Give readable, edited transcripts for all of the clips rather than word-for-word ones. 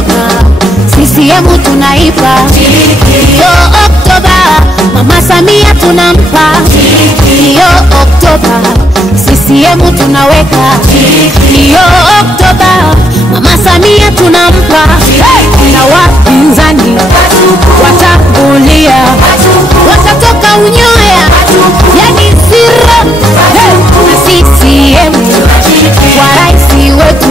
Oktoba, CCM tunaipa. Hiyo Oktoba, Mama Samia tunampa. Hiyo Oktoba, CCM tunaweka. Hiyo Oktoba, Mama Samia tunampa. Na wapinzani watakulia, watatoka unyoya, yani zero. Na CCM kwa raisi wetu,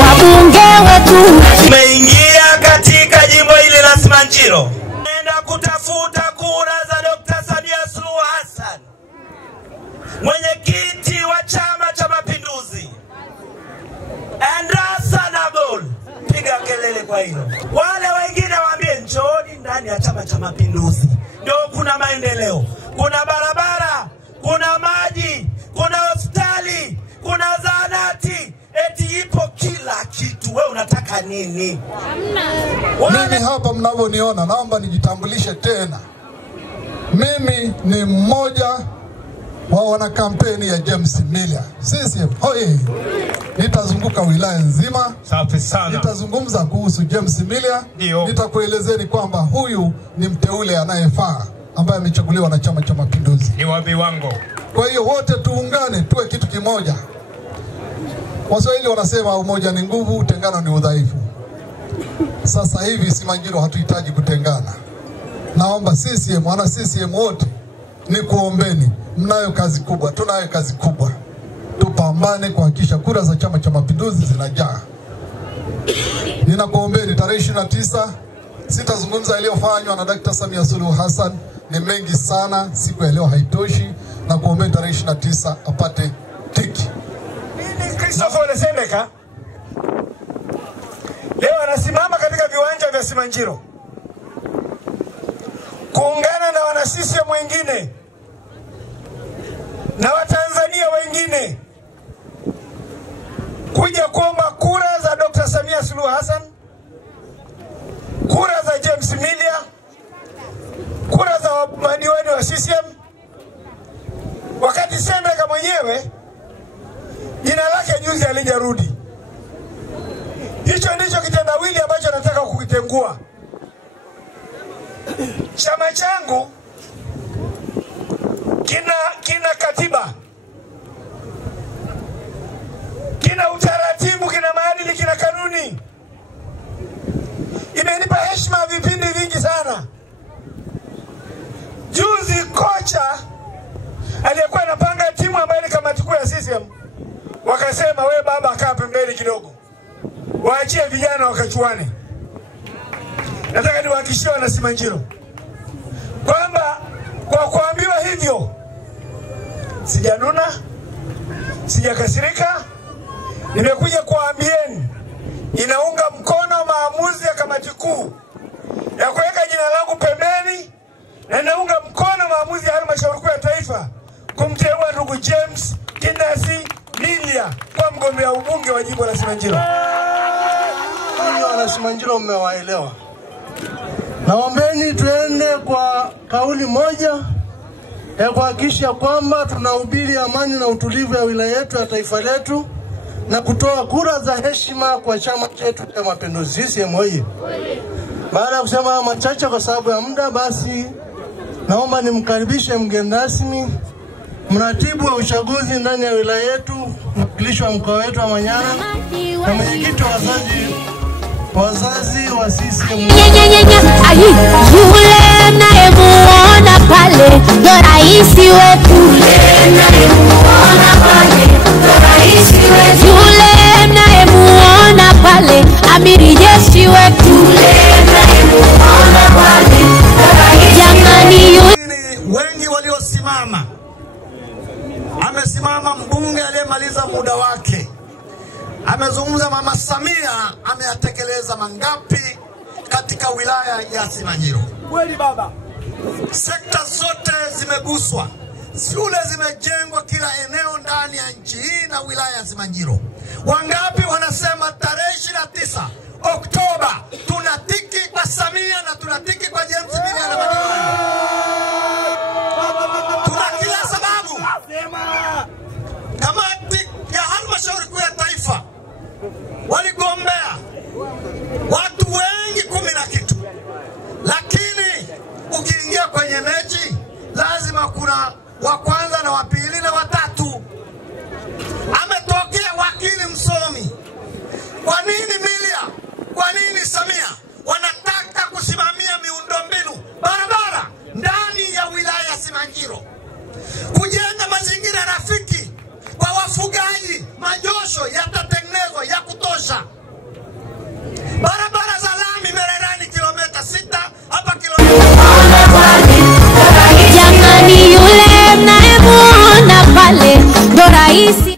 wabunge wetu. Tumeingia katika jimbo hili la Simanjiro, tunaenda kutafuta kura za Dr. Samia Suluhu Hassan, mwenyekiti wa Chama cha Mapinduzi. Endrasanable, piga kelele kwa hilo. Wale wengine waambie njooni ndani ya Chama cha Mapinduzi. Ndio kuna maendeleo, kuna barabara, kuna maji, kuna hospitali, kuna zahanati, eti ipo kila kitu. Wewe unataka nini? Mimi hapa mnavyoniona, naomba nijitambulishe tena. Mimi ni mmoja wa wana kampeni ya James Milia. CCM hoi. Nitazunguka wilaya nzima. Safi sana. Nitazungumza kuhusu James Milia. Nitakuelezeni kwamba huyu ni mteule anayefaa, ambaye amechaguliwa na Chama cha Mapinduzi. Ni wa viwango. Kwa hiyo wote tuungane, tuwe kitu kimoja. Waswahili wanasema umoja ni nguvu, utengano ni udhaifu. Sasa hivi Simanjiro hatuhitaji kutengana. Naomba CCM, wana CCM wote, ni kuombeni. Mnayo kazi kubwa, tunayo kazi kubwa. Tupambane kuhakikisha kura za Chama cha Mapinduzi zinajaa. Ninakuombeni tarehe 29, sitazungumza yaliyofanywa na Dr. Samia Suluhu Hassan, ni mengi sana, siku ya leo haitoshi. Na kuombeni tarehe 29 apate tiki. Christopher Sendeka leo anasimama katika viwanja vya Simanjiro kuungana na wana CCM wengine na Watanzania wengine kuja kuomba kura za Dr. Samia Suluhu Hassan, kura za James Milia, kura za madiwani wa CCM, wakati Sendeka mwenyewe jina lake juzi alijarudi. Hicho ndicho kitendawili ambacho nataka kukitengua. Chama changu kina katiba, kina utaratibu, kina maadili, kina kanuni. Imenipa heshima vipindi vingi sana. Juzi kocha aliyekuwa anapanga timu ambayo ni kamati kuu ya CCM wakasema, we baba kaa pembeni kidogo, waachie vijana wakachuane. Nataka niwahakikishie wana Simanjiro kwamba kwa kuambiwa hivyo sijanuna, sijakasirika. Nimekuja kuambieni inaunga mkono maamuzi ya kamati kuu ya kuweka jina langu pembeni, na inaunga mkono maamuzi ya halmashauri kuu ya taifa kumteua ndugu James Kindasi Milia kwa mgombea ubunge wa jimbo la Simanjiro. Wana Simanjiro mmewaelewa. Naombeni tuende kwa kauli moja ya kuhakikisha kwamba tunahubiri amani na utulivu ya wilaya yetu, ya taifa letu, na kutoa kura za heshima kwa chama chetu cha Mapinduzi. CCM hoye. Baada ya kusema machache kwa sababu ya muda, basi naomba nimkaribishe mgeni rasmi, mratibu wa uchaguzi ndani ya wilaya yetu, mwakilishi wa mkoa wetu wa Manyara, na mwenyekiti wa wazazi wa CCM. Yule nayemuona pale ndo raisi wetu. Yule nayemuona pale ndo raisi wetu. Yule nayemuona pale amiri jeshi wetu. Yule nayemuona pale ndo raisi. Jamani, wengi waliosimama, amesimama mbunge aliyemaliza muda wake, amezungumza Mama Samia ameyatekeleza mangapi katika wilaya ya Simanjiro. Kweli baba. Sekta zote zimeguswa. Shule zimejengwa kila eneo ndani ya nchi hii na wilaya ya Simanjiro. Wangapi wanasema tarehe 29